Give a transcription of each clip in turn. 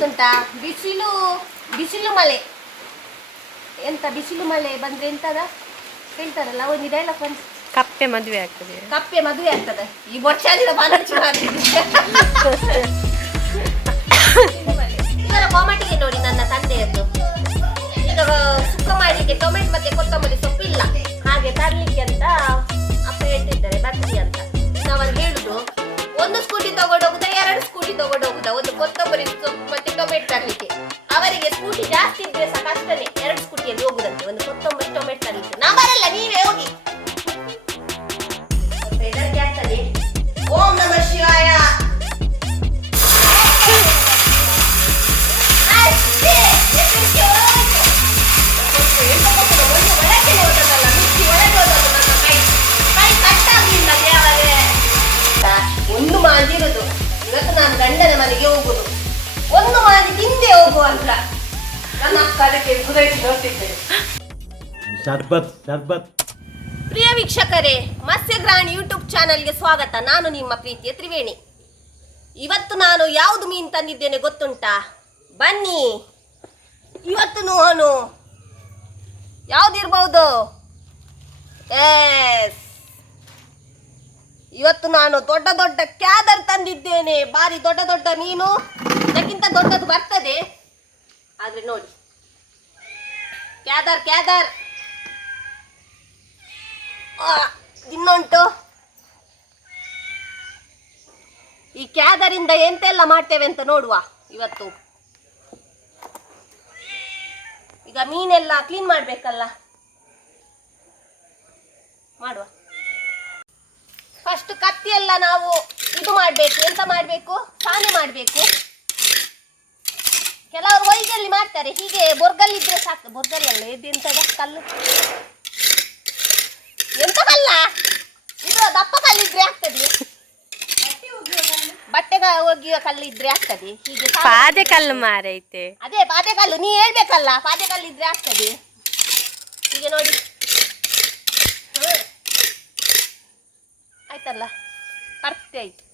ಗೊತ್ತುಂಟಾ ಬಿಸಿಲು ಬಿಸಿಲು ಮಳೆ. ಎಂತ ಬಿಸಿಲು ಮಳೆ ಬಂದ್ರೆ ಎಂತದ? ಹೇಳ್ತಾರಲ್ಲ ಒಂದು ಡೈಲಾಗ್ ಬಂದು. ಕಪ್ಪೆ ಮದುವೆ ಆಗ್ತದೆ. ಕಪ್ಪೆ ಮದುವೆ ಆಗ್ತದೆ. ಈ ವರ್ಷ ಇದರ ಕಾಮೆಂಟಿಗೆ ನೋಡಿ ನನ್ನ ತಂದೆಯದ್ದು. ಈಗ ಸುಕ್ಕ ಮಾಡಲಿಕ್ಕೆ ಟೊಮೆಟೊ ಮತ್ತೆ ಕೊತ್ತಂಬರಿ ಸೊಪ್ಪಿಲ್ಲ ಹಾಗೆ ತರ್ಲಿಕ್ಕೆ ಅಂತ ಅಪ್ಪ ಹೇಳ್ತಿದ್ದಾರೆ ಬರ್ತೀವಿ ಅಂತ. ಅವರು ಹೇಳುದು ಒಂದು ಸ್ಕೂಟಿ ತಗೊಂಡು ಮಾದಿ ಅಂತ. ನನ್ನ ಕಾಲಕ್ಕೆ ಅದಕ್ಕೆ ಗುರೈಸಿ ನೋಡ್ತಿದ್ದೇನೆ ಶರ್ಬತ್ ಶರ್ಬತ್. ಪ್ರಿಯ ವೀಕ್ಷಕರೇ ಮತ್ಸ್ಯಗ್ರಾಣಿ ಯೂಟ್ಯೂಬ್ ಚಾನಲ್ಗೆ ಸ್ವಾಗತ. ನಾನು ನಿಮ್ಮ ಪ್ರೀತಿಯ ತ್ರಿವೇಣಿ. ಇವತ್ತು ನಾನು ಯಾವುದು ಮೀನು ತಂದಿದ್ದೇನೆ ಗೊತ್ತುಂಟಾ? ಬನ್ನಿ. ಇವತ್ತು ನೋನು ಯಾವ್ದಿರ್ಬಹುದು ಎಸ್ ಇವತ್ತು ನಾನು ದೊಡ್ಡ ದೊಡ್ಡ ಕ್ಯಾದರ್ ತಂದಿದ್ದೇನೆ. ಬಾರಿ ದೊಡ್ಡ ದೊಡ್ಡ ಮೀನು. ಇದಕ್ಕಿಂತ ದೊಡ್ಡದು ಬರ್ತದೆ. ಆದ್ರೆ ನೋಡಿ. Cadore Cadore. ಇನ್ನುಂಟು. ಈ ಕ್ಯಾದರಿಂದ ಎಂತೆಲ್ಲ ಮಾಡ್ತೇವೆ ಅಂತ ನೋಡುವ ಇವತ್ತು. ಈಗ ಮೀನೆಲ್ಲ ಕ್ಲೀನ್ ಮಾಡ್ಬೇಕಲ್ಲ? ಮಾಡುವ. ಫಸ್ಟ್ ಕತ್ತಿಯೆಲ್ಲ ನಾವು ಇದು ಮಾಡಬೇಕು, ಎಂತ ಮಾಡಬೇಕು? ಸಾನೆ ಮಾಡಬೇಕು. ಕೆಲವರು ಒಯ್ದಲ್ಲಿ ಮಾಡ್ತಾರೆ ಹೀಗೆ ಬೊರ್ಗಲ್ಲಿದ್ರೆ ಸಾಕು. ಬೊರ್ಗಲ್ಲಲ್ಲ ಇದೆಂತದ ಕಲ್ಲು. ಎಂತ ಕಲ್ಲ? ಇದು ದಪ್ಪ ಕಲ್ಲಿದ್ರೆ ಆಗ್ತದೆ. ಬಟ್ಟೆಗ ಒಗೆಯುವ ಕಲ್ಲು ಇದ್ರೆ ಆಗ್ತದೆ. ಹೀಗೆ ಪಾದೆ ಕಲ್ಲು ಮಾರೈತೆ. ಅದೇ ಪಾದೆ ಕಲ್ಲು. ನೀ ಹೇಳ್ಬೇಕಲ್ಲ ಪಾದೆ ಕಲ್ಲು ಇದ್ರೆ ಆಗ್ತದೆ. ಹೀಗೆ ನೋಡಿ. ಆಯ್ತಲ್ಲ? ಪರ್ತಿ ಆಯ್ತು.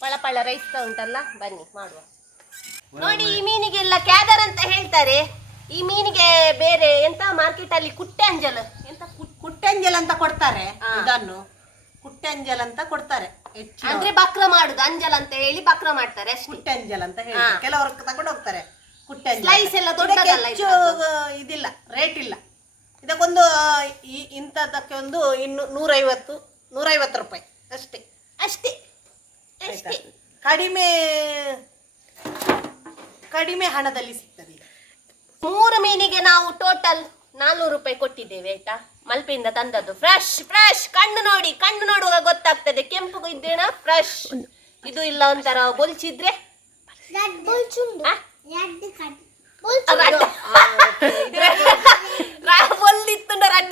ಪಳ ರೈಸ್ ರೈಸ್ತಾ ಉಂಟಲ್ಲ? ಬನ್ನಿ ಮಾಡುವ. ನೋಡಿ ಈ ಮೀನಿಗೆಲ್ಲ ಕ್ಯಾದರ್ ಅಂತ ಹೇಳ್ತಾರೆ. ಈ ಮೀನಿಗೆ ಬೇರೆ ಎಂತ ಮಾರ್ಕೆಟ್ ಅಲ್ಲಿ ಕುಟ್ಟಂಜಲ್? ಎಂತ ಕುಟ್- ಕುಟ್ಟಂಜಲ್ ಅಂತ ಕೊಡ್ತಾರೆ ಹಾ. ಇದನ್ನು. ಕುಟ್ಟಂಜಲ್ ಅಂತ ಕೊಡ್ತಾರೆ. ಅಂದ್ರೆ ಬಕ್ರ ಮಾಡುದು ಅಂಜಲ್ ಅಂತ ಹೇಳಿ ಬಕ್ರ ಮಾಡ್ತಾರೆ ಅಷ್ಟೇ. ಕುಟ್ಟಂಜಲ್ ಅಂತ ಹೇಳಿ ಹಾ. ಕೆಲವರು ತಗೊಂಡು ಹೋಗ್ತಾರೆ ಕುಟ್ಟಂಜಲ್. Slice ಎಲ್ಲ ದೊಡ್ಡದಲ್ಲ ಇದಕ್ಕೆ ಹೆಚ್ಚು ಇದಿಲ್ಲ ರೇಟ್ ಇಲ್ಲ. ಇದಕ್ಕೊಂದು ಈ ಇಂಥದ್ದಕ್ಕೆ ಒಂದು ಇನ್ನು ನೂರೈವತ್ತು ನೂರೈವತ್ತು ರೂಪಾಯಿ. ಅಷ್ಟೇ. ಅಷ್ಟೇ. ಆಯ್ತಾ? ಕಡಿಮೆ ಕಡಿಮೆ ಹಣದಲ್ಲಿ ಸಿಗ್ತದೆ. ಮೂರು ಮೀನಿಗೆ ನಾವು ಟೋಟಲ್ ನಾನ್ನೂರು ರೂಪಾಯಿ ಕೊಟ್ಟಿದ್ದೇವೆ ಆಯ್ತಾ? ಮಲ್ಪೆಯಿಂದ ತಂದದ್ದು. ಫ್ರೆಶ್ ಫ್ರೆಶ್ ಕಣ್ಣು ನೋಡಿ ಕಣ್ಣು ನೋಡುವಾಗ ಗೊತ್ತಾಗ್ತದೆ. ಕೆಂಪು ಇದ್ದೇನ ಫ್ರೆಶ್ ಇದು ಇಲ್ಲ ಒಂಥರ ಬೊಲ್ಚಿದ್ರೆ? ಆ? ರಡ್ಡು.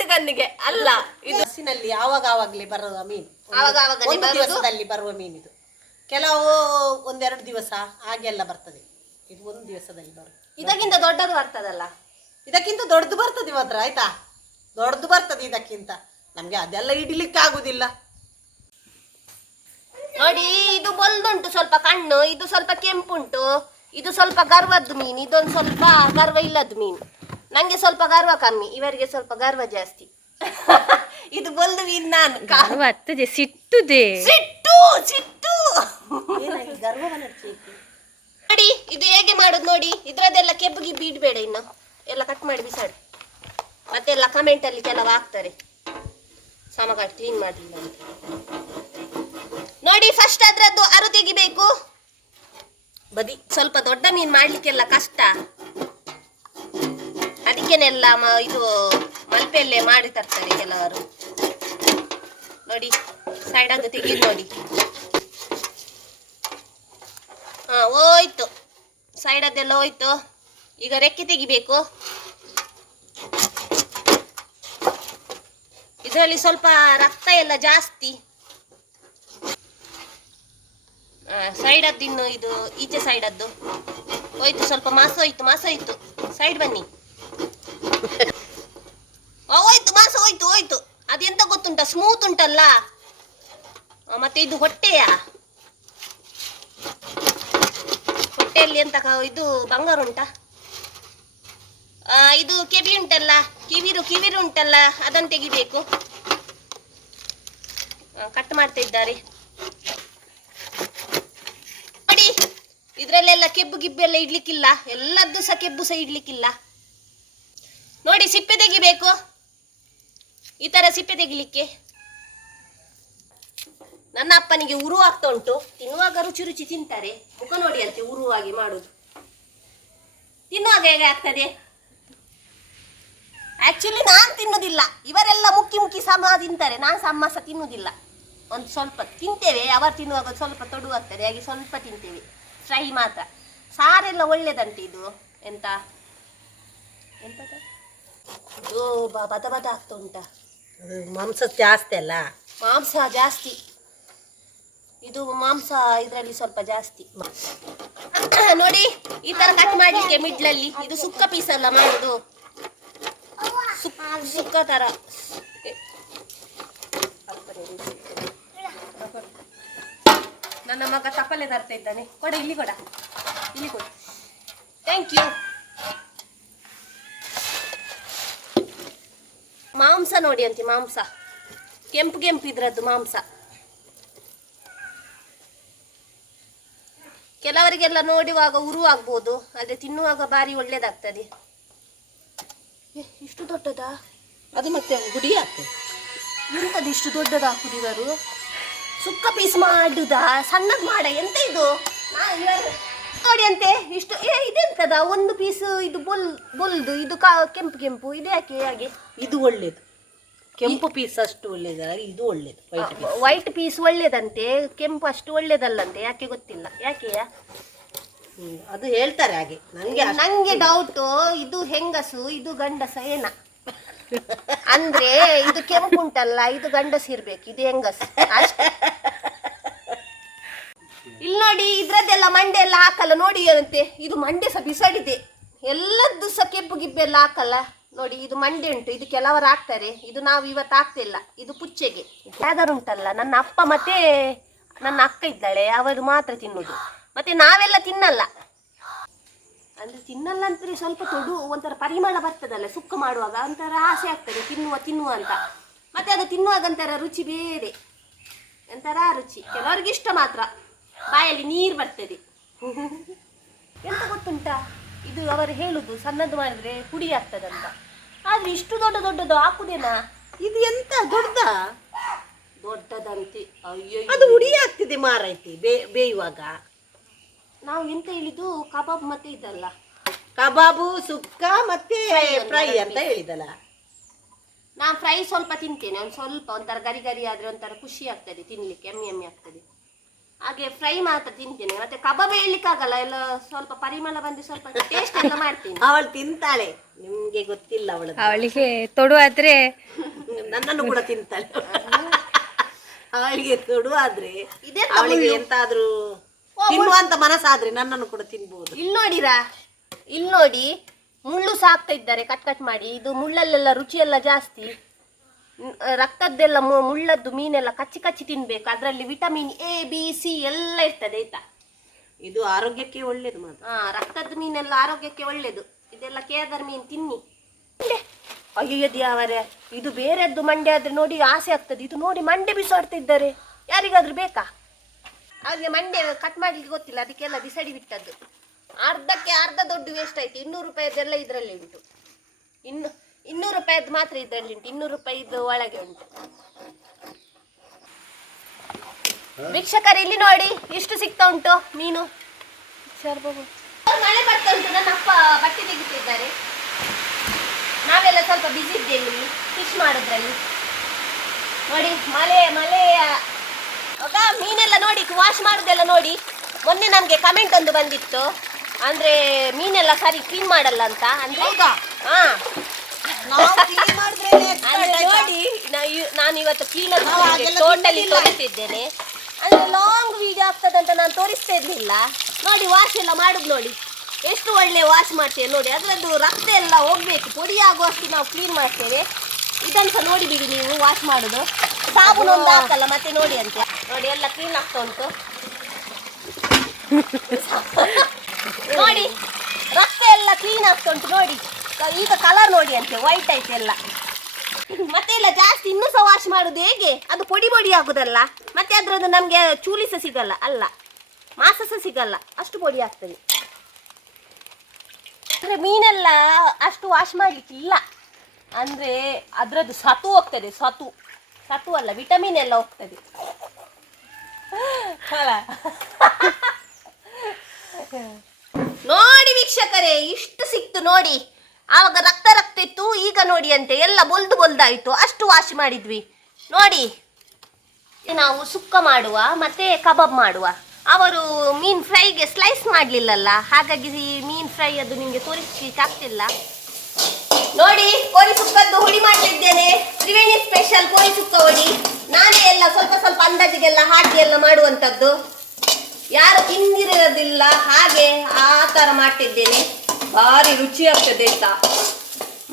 ಕಣ್ಣಿಗೆ. ಅಲ್ಲ ಇದು ಬಸ್ಸಿನಲ್ಲಿ ಯಾವಾಗ ಆವಾಗಲೇ ಬರುವ ಮೀನು. ಆವಾಗ? ದಿವಸದಲ್ಲಿ ಬರುವ ಮೀನಿದು. ಕೆಲವು ಒಂದೆರಡು ದಿವಸ ಹಾಗೆಲ್ಲ ಬರ್ತದೆ. ಇದು ಒಂದು ದಿವಸದಲ್ಲಿ ಬರುತ್ತೆ. ಇದಕ್ಕಿಂತ ದೊಡ್ಡದು ಬರ್ತದಲ್ಲ? ಇದಕ್ಕಿಂತ ದೊಡ್ಡದು ಬರ್ತದೆ ಮಾತ್ರ ಆಯ್ತಾ? ದೊಡ್ಡದು ಬರ್ತದೆ ಇದಕ್ಕಿಂತ. ನಮ್ಗೆ ಅದೆಲ್ಲ ಇಡಲಿಕ್ಕೆ ಆಗುದಿಲ್ಲ ನೋಡಿ ಇದು ಬಲ್ದುಂಟು ಸ್ವಲ್ಪ ಕಣ್ಣು ಇದು ಸ್ವಲ್ಪ ಕೆಂಪುಂಟು ಇದು ಸ್ವಲ್ಪ ಗರ್ವದ್ದು ಮೀನು ಇದೊಂದು ಸ್ವಲ್ಪ ಗರ್ವ ಇಲ್ಲದ್ದು ಮೀನು. ನಂಗೆ ಸ್ವಲ್ಪ ಗರ್ವ ಕಮ್ಮಿ ಇವರಿಗೆ ಸ್ವಲ್ಪ ಗರ್ವ ಜಾಸ್ತಿ. ಇದು ಬೊಲ್ದು ಮೀನು ನಾನು. ಸಿಟ್ಟುದೆ. ಸಿಟ್ಟು ಸಿಟ್ಟು. ನೋಡಿ ಇದು ಹೇಗೆ ಮಾಡುದು ನೋಡಿ, ಇದ್ರದ್ದೆಲ್ಲ ಕೆಬ್ಬು ಬೀಡ್ಬೇಡ ಇನ್ನು. ಎಲ್ಲ ಕಟ್ ಮಾಡಿ ಬಿಸಾಡು. ಮತ್ತೆಲ್ಲ ಕಮೆಂಟ್ ಅಲ್ಲಿ ಕೆಲವು ಹಾಕ್ತಾರೆ. ಸಮಗಾಟ್ ಕ್ಲೀನ್ ಮಾಡಲಿಲ್ಲ ನೋಡಿ ಫಸ್ಟ್ ಅದ್ರದ್ದು ಅರು ತೆಗಿಬೇಕು. ಬದಿ, ಸ್ವಲ್ಪ ದೊಡ್ಡ ಮೀನ್ ಮಾಡ್ಲಿಕ್ಕೆಲ್ಲ ಕಷ್ಟ. ಅದಕ್ಕೆನೆಲ್ಲ ಇದು ಮಲ್ಪೆಯಲ್ಲೇ ಮಾಡಿ ತರ್ತಾರೆ ಕೆಲವರು. ನೋಡಿ ಸೈಡ್ ಅದು ತೆಗೀರಿ ನೋಡಿ. ಹಾ ಹೋಯ್ತು. ಸೈಡ್ ಅದೆಲ್ಲ ಹೋಯ್ತು. ಈಗ ರೆಕ್ಕೆ ತೆಗಿಬೇಕು. ಇದರಲ್ಲಿ ಸ್ವಲ್ಪ ರಕ್ತ ಎಲ್ಲ ಜಾಸ್ತಿ. ಸೈಡ್ ಅದ್ದು ಇನ್ನು ಇದು ಈಚೆ ಸೈಡ್ ಅದ್ದು. ಹೋಯ್ತು, ಸ್ವಲ್ಪ ಮಾಸ ಹೋಯ್ತು ಮಾಸ ಹೋಯ್ತು. ಸೈಡ್ ಬನ್ನಿ. ಹೋಯ್ತು, ಮಾಸ ಹೋಯ್ತು ಹೋಯ್ತು. ಅದೆಂತ ಗೊತ್ತುಂಟ? ಸ್ಮೂತ್ ಉಂಟಲ್ಲ. ಮತ್ತೆ ಇದು ಹೊಟ್ಟೆಯ? ಕೈಯಲ್ಲಿ ಎಂತ ಇದು ಬಂಗಾರ ಉಂಟಾ? ಇದು ಕಿವಿ ಉಂಟಲ್ಲ? ಕಿವಿರು ಕಿವಿರು ಉಂಟಲ್ಲ? ಅದನ್ನು ತೆಗಿಬೇಕು. ಕಟ್ ಮಾಡ್ತಾ ಇದ್ದಾರೆ. ನೋಡಿ, ಇದ್ರಲ್ಲೆಲ್ಲ ಕೆಬ್ಬು ಗಿಬ್ಬು ಎಲ್ಲ ಇಡ್ಲಿಕ್ಕಿಲ್ಲ. ಎಲ್ಲದ್ದು ಸಹ ಕೆಬ್ಬು ಸಹ ಇಡ್ಲಿಕ್ಕಿಲ್ಲ. ನೋಡಿ, ಸಿಪ್ಪೆ ತೆಗಿಬೇಕು. ಈ ತರ ಸಿಪ್ಪೆ ತೆಗಿಲಿಕ್ಕೆ. ನನ್ನ ಅಪ್ಪನಿಗೆ ಉರು ಆಗ್ತಾ ಉಂಟು. ತಿನ್ನುವಾಗ ರುಚಿ ರುಚಿ ತಿಂತಾರೆ. ಮುಖ ನೋಡಿ ಅಂತೆ ಉರುವಾಗಿ ಮಾಡುದು. ತಿನ್ನುವಾಗ ಹೇಗೆ ಆಗ್ತದೆ? ಆಕ್ಚುಲಿ ನಾನು ತಿನ್ನುದಿಲ್ಲ. ಇವರೆಲ್ಲ ಮುಕ್ಕಿ ಮುಕ್ಕಿ ಸಮ ತಿಂತಾರೆ. ನಾನು ಸಮಸ ಸಹ ತಿನ್ನುದಿಲ್ಲ. ಒಂದು ಸ್ವಲ್ಪ ತಿಂತೇವೆ. ಅವರು ತಿನ್ನುವಾಗ ಸ್ವಲ್ಪ ತೊಡು ಆಗ್ತದೆ ಹಾಗೆ ಸ್ವಲ್ಪ ತಿಂತೇವೆ. ಫ್ರೈ ಮಾತ್ರ. ಸಾರೆಲ್ಲ ಒಳ್ಳೇದಂತೆ ಇದು. ಎಂತ? ಎಂತ ಬದ ಬದ ಆಗ್ತಾ ಉಂಟಾ. ಮಾಂಸ ಜಾಸ್ತಿ ಅಲ್ಲ? ಮಾಂಸ ಜಾಸ್ತಿ. ಇದು ಮಾಂಸ ಇದರಲ್ಲಿ ಸ್ವಲ್ಪ ಜಾಸ್ತಿ. ನೋಡಿ, ಈ ತರ ಕಟ್ ಮಾಡ್ಲಿಕ್ಕೆ ಮಿಡ್ಲಲ್ಲಿ ಇದು ಸುಕ್ಕ ಪೀಸ್ ಅಲ್ಲ ಮಾಡುದು? ಸುಕ್- ಸುಕ್ಕ ತರ. ನನ್ನ ಮಗ ತಪ್ಪಲೆ ತರ್ತಾ ಇದ್ದಾನೆ. ಕೊಡ, ಇಲ್ಲಿ ಕೊಡ. ಇಲ್ಲಿ ಕೊಡ. ಥ್ಯಾಂಕ್ ಯು ಮಾಂಸ ನೋಡಿ ಅಂತೆ ಮಾಂಸ. ಕೆಂಪು ಕೆಂಪು ಇದ್ರದ್ದು ಮಾಂಸ. ಕೆಲವರಿಗೆಲ್ಲ ನೋಡುವಾಗ ಉರು ಆಗ್ಬೋದು ಅದೇ ತಿನ್ನುವಾಗ ಭಾರಿ ಒಳ್ಳೇದಾಗ್ತದೆ. ಏ, ಇಷ್ಟು ದೊಡ್ಡದಾ? ಅದು ಮತ್ತೆ ಗುಡಿ ಆಗ್ತದೆ. ಇಷ್ಟು ದೊಡ್ಡದಾ ಕುಡಿದರು ಸುಕ್ಕ ಪೀಸ್ ಮಾಡುದಾ? ಸಣ್ಣದ್ ಮಾಡ ಎಂತ ಇದು? ನೋಡಿ ಅಂತೆ ಇಷ್ಟು ಏ ಇದೆಂತದ? ಒಂದು ಪೀಸ್ ಇದು ಬೊಲ್ ಬೊಲ್ದು ಇದು ಕಾ ಕೆಂಪು ಕೆಂಪು ಇದು ಯಾಕೆ ಹಾಗೆ? ಇದು ಒಳ್ಳೇದು. ಕೆಂಪು ಪೀಸ್ ಅಷ್ಟು ಒಳ್ಳೇದಾಗಿ ಇದು ಒಳ್ಳೇದು ವೈಟ್ ಪೀಸ್ ವೈಟ್ ಪೀಸ್ ಒಳ್ಳೇದಂತೆ ಕೆಂಪು ಅಷ್ಟು ಒಳ್ಳೇದಲ್ಲಂತೆ ಯಾಕೆ ಗೊತ್ತಿಲ್ಲ. ಯಾಕೆಯಾ ಅದು ಹೇಳ್ತಾರೆ ಹಾಗೆ. ನನಗೆ ನಂಗೆ ಡೌಟ್ ಇದು ಹೆಂಗಸು ಇದು ಗಂಡಸ ಏನ? ಅಂದ್ರೆ ಇದು ಕೆಂಪು ಉಂಟಲ್ಲ ಇದು ಗಂಡಸ ಇರ್ಬೇಕು ಇದು ಹೆಂಗಸು? ಅಷ್ಟೇ. ಇಲ್ಲಿ ನೋಡಿ ಇದ್ರದ್ದೆಲ್ಲ ಮಂಡೆ ಎಲ್ಲ ಹಾಕಲ್ಲ ನೋಡಿ ಅಂತೆ ಇದು ಮಂಡೆ ಸಹ ಬಿಸಾಡಿದೆ. ಎಲ್ಲದ್ದು ಸಹ ಕೆಂಪು ಗಿಬ್ಬೆಲ್ಲ ಹಾಕಲ್ಲ. ನೋಡಿ, ಇದು ಮಂಡಿ ಉಂಟು, ಇದು ಕೆಲವರು ಹಾಕ್ತಾರೆ. ಇದು ನಾವು ಇವತ್ತು ಹಾಕ್ತಿಲ್ಲ, ಇದು ಪುಚ್ಚೆಗೆ. ಯಾವ್ದಾರು ನನ್ನ ಅಪ್ಪ ಮತ್ತೆ ನನ್ನ ಅಕ್ಕ ಇದ್ದಾಳೆ, ಅವರು ಮಾತ್ರ ತಿನ್ನುದು. ಮತ್ತೆ ನಾವೆಲ್ಲ ತಿನ್ನಲ್ಲ. ಅಂದ್ರೆ ತಿನ್ನಲ್ಲ ಅಂದ್ರೆ ಸ್ವಲ್ಪ ತೊಡು, ಒಂಥರ ಪರಿಮಳ ಬರ್ತದಲ್ಲ, ಸುಕ್ಕ ಮಾಡುವಾಗ, ಒಂಥರ ಆಸೆ ಆಗ್ತದೆ, ತಿನ್ನುವ ತಿನ್ನುವ ಅಂತ. ಮತ್ತೆ ಅದು ತಿನ್ನುವಾಗ ಒಂಥರ ರುಚಿ ಬೇರೆ, ಒಂಥರ ರುಚಿ. ಕೆಲವರಿಗೆ ಇಷ್ಟ ಮಾತ್ರ. ಬಾಯಲ್ಲಿ ನೀರು ಬರ್ತದೆ. ಎಂತ ಗೊತ್ತುಂಟಾ? ಇದು ಅವರು ಹೇಳುದು, ಸಣ್ಣದು ಮಾಡಿದ್ರೆ ಪುಡಿ ಆಗ್ತದಂತ. ಆದ್ರೆ ಇಷ್ಟು ದೊಡ್ಡ ದೊಡ್ಡದು ಹಾಕುದೇನಾ? ಇದು ಎಂತ ದೊಡ್ಡ ದೊಡ್ಡದಂತೆ. ಅಯ್ಯೋ ಅದು ಹುಡಿ ಆಗ್ತಿದೆ ಮಾರೈತಿ ಬೇ ಬೇಯುವಾಗ. ನಾವು ಎಂತ ಹೇಳಿದ್ದು? ಕಬಾಬ್ ಮತ್ತೆ ಇದಲ್ಲ. ಕಬಾಬು ಸುಕ್ಕ ಮತ್ತೆ ಫ್ರೈ ಅಂತ ಹೇಳಿದಲ್ಲ. ನಾನು ಫ್ರೈ ಸ್ವಲ್ಪ ತಿಂತೇನೆ. ಒಂದು ಸ್ವಲ್ಪ ಒಂಥರ ಗರಿ ಗರಿ ಆದ್ರೆ ಒಂಥರ ಖುಷಿ ಆಗ್ತದೆ ತಿನ್ಲಿಕ್ಕೆ ಎಮ್ಮೆ ಎಮ್ಮೆ ಆಗ್ತದೆ. ಹಾಗೆ ಫ್ರೈ ಮಾತ್ರ ತಿಂತೇನೆ. ಮತ್ತೆ ಕಬಾಬ್ ಹೇಳಲಿಕ್ಕಾಗಲ್ಲ ಎಲ್ಲ ಸ್ವಲ್ಪ ಪರಿಮಳ ಬಂದು ಸ್ವಲ್ಪ ಟೇಸ್ಟ್ ಎಲ್ಲ ಮಾಡ್ತೀನಿ. ಅವಳು ತಿಂತಾಳೆ. ನಿಮ್ಗೆ ಗೊತ್ತಿಲ್ಲ ಅವಳು ಅವಳಿಗೆ ತೊಡುವಾದ್ರೆ ಆದ್ರೆ ನನ್ನನ್ನು ಕೂಡ ತಿಂತಾಳೆ. ಅವಳಿಗೆ ತೊಡುವಾದ್ರೆ ಆದ್ರೆ ಇದೆಂತ ಅವಳಿಗೆ? ಎಂತಾದ್ರೂ ತಿನ್ನುವಂತ ಮನಸ್ಸಾದ್ರೆ ನನ್ನನ್ನು ಕೂಡ ತಿನ್ಬಹುದು ಇಲ್ಲಿ ನೋಡಿರಾ? ಇಲ್ಲಿ ನೋಡಿ ಮುಳ್ಳು ಸಾಕ್ತಾ ಇದ್ದಾರೆ ಕಟ್ ಕಟ್ ಮಾಡಿ. ಇದು ಮುಳ್ಳಲ್ಲೆಲ್ಲ ರುಚಿ ಎಲ್ಲ ಜಾಸ್ತಿ. ರಕ್ತದ್ದೆಲ್ಲ ಮುಳ್ಳದ್ದು ಮೀನೆಲ್ಲ ಕಚ್ಚಿ ಕಚ್ಚಿ ತಿನ್ಬೇಕು. ಅದರಲ್ಲಿ ವಿಟಮಿನ್ ಎ ಬಿ ಸಿ ಎಲ್ಲ ಇರ್ತದೆ ಆಯ್ತಾ? ಇದು ಆರೋಗ್ಯಕ್ಕೆ ಒಳ್ಳೇದು ಮಾತ್ರ. ಹಾ ರಕ್ತದ ಮೀನೆಲ್ಲ ಆರೋಗ್ಯಕ್ಕೆ ಒಳ್ಳೇದು. ಇದೆಲ್ಲ ಕೇದರ್ ಮೀನ್ ತಿನ್ನಿ. ಅಯ್ಯೋ ದೇವರೇ ಇದು ಬೇರೆದ್ದು ಮಂಡೆ ಆದ್ರೆ ನೋಡಿ ಆಸೆ ಆಗ್ತದೆ. ಇದು ನೋಡಿ ಮಂಡೆ ಬಿಸಾಡ್ತಿದ್ದಾರೆ ಯಾರಿಗಾದ್ರೂ ಬೇಕಾ? ಅವ್ರಿಗೆ ಮಂಡೆ ಕಟ್ ಮಾಡ್ಲಿಕ್ಕೆ ಗೊತ್ತಿಲ್ಲ. ಅದಕ್ಕೆಲ್ಲ ಬಿಸಾಡಿ ಬಿಟ್ಟದ್ದು. ಅರ್ಧಕ್ಕೆ ಅರ್ಧ ದೊಡ್ಡ ವೇಸ್ಟ್ ಆಯ್ತು. ಇನ್ನೂರು ರೂಪಾಯಿದೆಲ್ಲ ಇದರಲ್ಲಿ ಉಂಟು. ಇನ್ನು ಇನ್ನೂರು ರೂಪಾಯಿದ್ದು ಮಾತ್ರ ಇದರಲ್ಲಿ ಉಂಟು ಇನ್ನೂರು ರೂಪಾಯಿದು ಒಳಗೆ ಉಂಟು. ವೀಕ್ಷಕರು ಇಲ್ಲಿ ನೋಡಿ ಎಷ್ಟು ಸಿಗ್ತಾ ಉಂಟು ಮೀನು? ಮಳೆ ಬರ್ತಾ ಉಂಟು ನನ್ನ ಅಪ್ಪ ಬಟ್ಟೆ ತೆಗಿತಿದ್ದಾರೆ. ನಾವೆಲ್ಲ ಸ್ವಲ್ಪ ಬಿಸಿ ಇದ್ದೇವೆ ಇಲ್ಲಿ ಫಿಶ್ ಮಾಡೋದ್ರಲ್ಲಿ. ನೋಡಿ ಮಳೆ ಮಳೆ. ಆಗ ಮೀನೆಲ್ಲ ನೋಡಿ ವಾಶ್ ಮಾಡೋದೆಲ್ಲ ನೋಡಿ. ಮೊನ್ನೆ ನಮಗೆ ಕಮೆಂಟ್ ಒಂದು ಬಂದಿತ್ತು ಅಂದ್ರೆ ಮೀನೆಲ್ಲ ಸರಿ ಕ್ಲೀನ್ ಮಾಡಲ್ಲ ಅಂತ. ಅಂದ್ರೆ ಹಾ. ಅಂದ್ರೆ ನೋಡಿ ನಾನು ಇವತ್ತು ಕ್ಲೀನ್ ಟೋಟಲಿ. ತೋರಿಸ್ತಿದ್ದೇನೆ. ಅಂದ್ರೆ ಲಾಂಗ್ ವಿಡಿಯೋ ಆಗ್ತದಂತ ನಾನು ತೋರಿಸ್ತಾ ಇರ್ಲಿಲ್ಲ. ನೋಡಿ ವಾಶ್ ಎಲ್ಲ ಮಾಡುದು ನೋಡಿ. ಎಷ್ಟು ಒಳ್ಳೆ ವಾಶ್ ಮಾಡ್ತೇವೆ ನೋಡಿ. ಅದರದ್ದು ರಕ್ತ ಎಲ್ಲ ಹೋಗ್ಬೇಕು. ಪುಡಿ ಆಗುವಷ್ಟು ನಾವು ಕ್ಲೀನ್ ಮಾಡ್ತೇವೆ. ಇದನ್ನು ಸಹ ನೋಡಿ ಬಿಡಿ ನೀವು ವಾಶ್ ಮಾಡುದು. ಸಾಬೂನು ಒಂದು ಹಾಕಲ್ಲ ಮತ್ತೆ ನೋಡಿ ಅಂತೆ. ನೋಡಿ ಎಲ್ಲ ಕ್ಲೀನ್ ಆಗ್ತಾ ಉಂಟು. ನೋಡಿ ರಕ್ತ ಎಲ್ಲ ಕ್ಲೀನ್ ಆಗ್ತಾ ಉಂಟು ನೋಡಿ. ಈಗ ಕಲರ್ ನೋಡಿ ಅಂತೆ ವೈಟ್ ಐತೆ ಎಲ್ಲ. ಮತ್ತೆ ಇಲ್ಲ, ಜಾಸ್ತಿ ಇನ್ನೂ ಸಹ ವಾಶ್ ಮಾಡುದು ಹೇಗೆ? ಅದು ಪೊಡಿ ಪೊಡಿ ಆಗುದಲ್ಲ. ಮತ್ತೆ ಅದರದ್ದು ನಮಗೆ ಚೂಲಿ ಸಹ ಸಿಗಲ್ಲ, ಅಲ್ಲ. ಮಾಸ ಸಹ ಸಿಗಲ್ಲ, ಅಷ್ಟು ಪೊಡಿ ಆಗ್ತದೆ. ಅಂದ್ರೆ ಮೀನೆಲ್ಲ ಅಷ್ಟು ವಾಶ್ ಮಾಡ್ಲಿಕ್ಕಿಲ್ಲ ಅಂದ್ರೆ ಅದ್ರದ್ದು ಸತು ಹೋಗ್ತದೆ, ಸತು. ಸತು ಅಲ್ಲ ವಿಟಮಿನ್ ಎಲ್ಲ ಹೋಗ್ತದೆ? ನೋಡಿ ವೀಕ್ಷಕರೇ, ಇಷ್ಟು ಸಿಕ್ತು ನೋಡಿ. ಆವಾಗ ರಕ್ತ ರಕ್ತ ಇತ್ತು ಈಗ ನೋಡಿ ಅಂತೆ, ಎಲ್ಲ ಬೊಲ್ದು ಬೊಲ್ದಾಯ್ತು. ಅಷ್ಟು ವಾಶ್ ಮಾಡಿದ್ವಿ. ನೋಡಿ ನಾವು ಸುಕ್ಕ ಮಾಡುವ, ಮತ್ತೆ ಕಬಾಬ್ ಮಾಡುವ. ಅವರು ಮೀನ್ ಫ್ರೈಗೆ ಸ್ಲೈಸ್ ಮಾಡಲಿಲ್ಲಲ್ಲ, ಹಾಗಾಗಿ ಮೀನ್ ಫ್ರೈ ಅದು ನಿಮಗೆ ತೋರಿಸ್ಲಿಕ್ಕೆ ಆಗ್ತಿಲ್ಲ. ನೋಡಿ, ಕೋಳಿ ಸುಕ್ಕದ್ದು ಹುಡಿ ಮಾಡ್ತಿದ್ದೇನೆ. ತ್ರಿವೇಣಿ ಸ್ಪೆಷಲ್ ಕೋಳಿ ಸುಕ್ಕ ಹೊಡಿ ನಾನೇ ಎಲ್ಲ ಸ್ವಲ್ಪ ಸ್ವಲ್ಪ ಅಂದಾಜಿಗೆಲ್ಲ ಹಾಕಿ ಎಲ್ಲ ಮಾಡುವಂಥದ್ದು. ಯಾರು ತಿಂದಿರೋದಿಲ್ಲ, ಹಾಗೆ ಆ ಥರ ಮಾಡ್ತಿದ್ದೇನೆ. ಭಾರಿ ರುಚಿ ಆಗ್ತದೆ ಆಯ್ತಾ?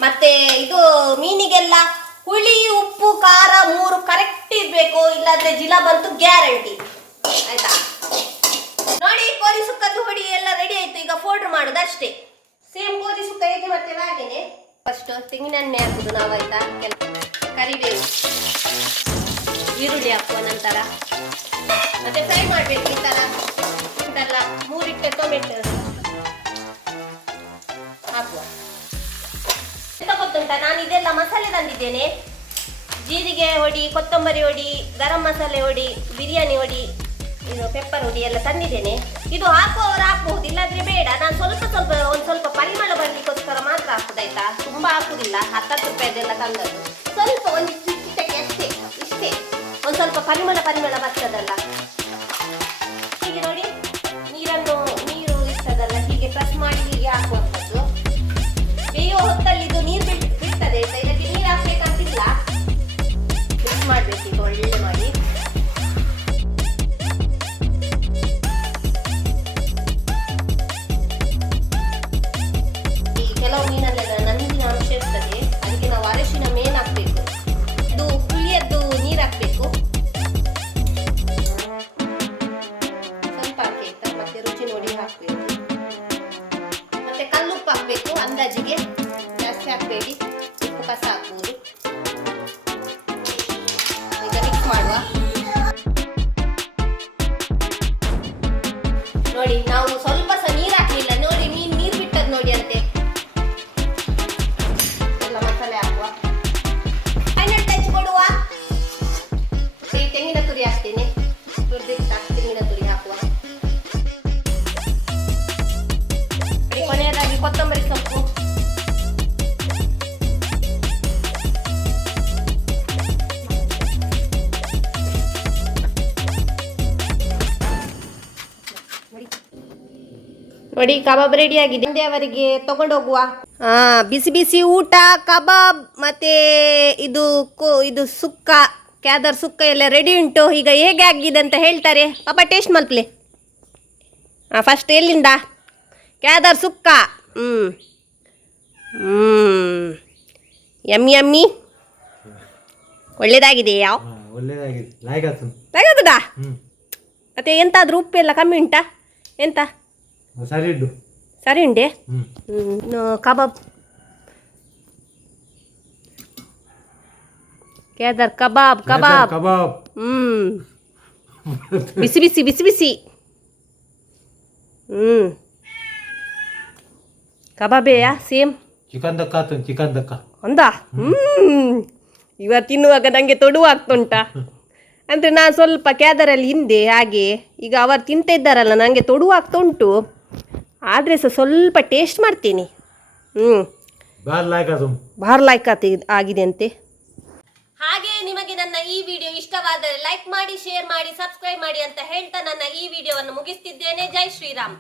ಮತ್ತೆ ಇದು ಮೀನಿಗೆಲ್ಲ ಹುಳಿ, ಉಪ್ಪು, ಖಾರ ಮೂರು ಕರೆಕ್ಟ್ ಇರಬೇಕು, ಇಲ್ಲಾಂದ್ರೆ ಜಿಲ ಬಂತು ಗ್ಯಾರಂಟಿ ಆಯ್ತಾ? ನೋಡಿ ಕೋರಿ ಸುಕ್ಕದ್ದು ಹುಡಿ ಎಲ್ಲ ರೆಡಿ ಆಯ್ತು. ಈಗ ಫೋಲ್ಡರ್ ಮಾಡುದು ಅಷ್ಟೇ. ಸೇಮ್ ಕೋರಿ ಸುಕ್ಕ ಹೇಗೆ ಮಾಡ್ತೇವೆ ಹಾಗೇನೆ? ಫಸ್ಟ್ ತೆಂಗಿನೆಣ್ಣೆ ಹಾಕುದು ನಾವಾಯ್ತಾ ಕೆಲಸ ಕರಿಬೇವು. ಈರುಳ್ಳಿ ಹಾಕುವ ನಂತರ. ಮತ್ತೆ ಫ್ರೈ ಮಾಡ್ಬೇಕು ಈ ತರ. ಇದೆಲ್ಲ ಮೂರಿಟ್ಟೆ ಟೊಮೆಟೊ ಗೊತ್ತುಂಟ? ನಾನು ಇದೆಲ್ಲ ಮಸಾಲೆ ತಂದಿದ್ದೇನೆ. ಜೀರಿಗೆ ಹೊಡಿ, ಕೊತ್ತಂಬರಿ ಹೊಡಿ, ಗರಂ ಮಸಾಲೆ ಹೊಡಿ, ಬಿರಿಯಾನಿ ಹೊಡಿ, ಇದು ಪೆಪ್ಪರ್ ಹೊಡಿ ಎಲ್ಲ ತಂದಿದ್ದೇನೆ. ಇದು ಹಾಕುವವರು ಹಾಕಬಹುದು, ಇಲ್ಲಾದ್ರೆ ಬೇಡ. ನಾನು ಸ್ವಲ್ಪ ಸ್ವಲ್ಪ ಒಂದು ಸ್ವಲ್ಪ ಪರಿಮಳ ಬರ್ಲಿಕ್ಕೋಸ್ಕರ ಮಾತ್ರ ಹಾಕುದಾಯ್ತಾ ತುಂಬ ಹಾಕುದಿಲ್ಲ. ಹತ್ತತ್ತು ರೂಪಾಯಿದೆಲ್ಲ ತಂದದ್ದು. ಸ್ವಲ್ಪ ಒಂದು ಚಿಟ್ಟಕ್ಕೆ ಅಷ್ಟೇ, ಇಷ್ಟೇ. ಒಂದು ಸ್ವಲ್ಪ ಪರಿಮಳ ಪರಿಮಳ ಬರ್ತದಲ್ಲ. ಮಿಕ್ಸ್ ಮಾಡ್ಬೇಕು ಈಗ ಒಳ್ಳೆ ಮಾಡಿ ನೋಡಿ ನಾವು ಸ್ವಲ್ಪ ನೋಡಿ ಕಬಾಬ್ ರೆಡಿ ಆಗಿದೆ. ಅವರಿಗೆ ತಗೊಂಡೋಗುವ ಹಾ ಬಿಸಿ ಬಿಸಿ ಊಟ ಕಬಾಬ್ ಮತ್ತೆ ಇದು ಕೋ ಇದು ಸುಕ್ಕ ಕ್ಯಾದರ್ ಸುಕ್ಕ ಎಲ್ಲ ರೆಡಿ ಉಂಟು. ಈಗ ಹೇಗೆ ಆಗಿದೆ ಅಂತ ಹೇಳ್ತಾರೆ. ಪಾಪ ಟೇಸ್ಟ್ ಮಲ್ಪ್ಲೆ ಹಾಂ ಫಸ್ಟ್ ಎಲ್ಲಿಂದ? ಕ್ಯಾದರ್ ಸುಕ್ಕ. ಹ್ಞೂ ಹ್ಞೂ ಯಮ್ಮಿ ಯಮ್ಮಿ. ಒಳ್ಳೇದಾಗಿದೆ. ಯಾವ ಹಾ, ಒಳ್ಳೇದಾಗಿದೆ ಮತ್ತೆ ಎಂತಾದ್ರೂ ಉಪ್ಪು ಎಲ್ಲ ಕಮ್ಮಿ ಉಂಟಾ? ಎಂತ? ಸರಿ ಇಡು. ಸರಿ ಉಂಡೆ? ಕಬಾಬ್. ಕೇದಾರ್ ಕಬಾಬ್ ಕಬಾಬ್. ಕಬಾಬ್. ಹ್ಮ್. ಬಿಸಿ ಬಿಸಿ ಬಿಸಿ ಬಿಸಿ. ಹ್ಮ್. ಕಬಾಬೇಯಾ ಸೇಮ್? ಚಿಕನ್ ದಕ್ಕ ಆತು ಚಿಕನ್ ದಕ್ಕ. ಅಂದ? ಹ್ಮ್. ಇವತ್ತು ತಿನ್ನುವಾಗ ನನಗೆ ತೊಡುವ ಆಗ್ತುಂಟ ಅಂದರೆ ನಾನು ಸ್ವಲ್ಪ ಕ್ಯಾದರಲ್ಲಿ ಹಿಂದೆ ಹಾಗೆ. ಈಗ ಅವರು ತಿಂತ ಇದ್ದಾರಲ್ಲ ನನಗೆ ತೊಡುವ ಆಗ್ತಾ ಉಂಟು ಆದರೆ ಸಹ ಸ್ವಲ್ಪ ಟೇಸ್ಟ್ ಮಾಡ್ತೀನಿ. ಹ್ಞೂ ಬಾರ್ ಲಾಯ್ಕ್ ಆತು ಭಾಳ ಲೈಕ್ ಆತಿ ಆಗಿದೆ ಅಂತೆ. ಹಾಗೆ ನಿಮಗೆ ನನ್ನ ಈ ವಿಡಿಯೋ ಇಷ್ಟವಾದರೆ ಲೈಕ್ ಮಾಡಿ ಶೇರ್ ಮಾಡಿ ಸಬ್ಸ್ಕ್ರೈಬ್ ಮಾಡಿ ಅಂತ ಹೇಳ್ತಾ ನನ್ನ ಈ ವಿಡಿಯೋವನ್ನು ಮುಗಿಸ್ತಿದ್ದೇನೆ. ಜೈ ಶ್ರೀರಾಮ್.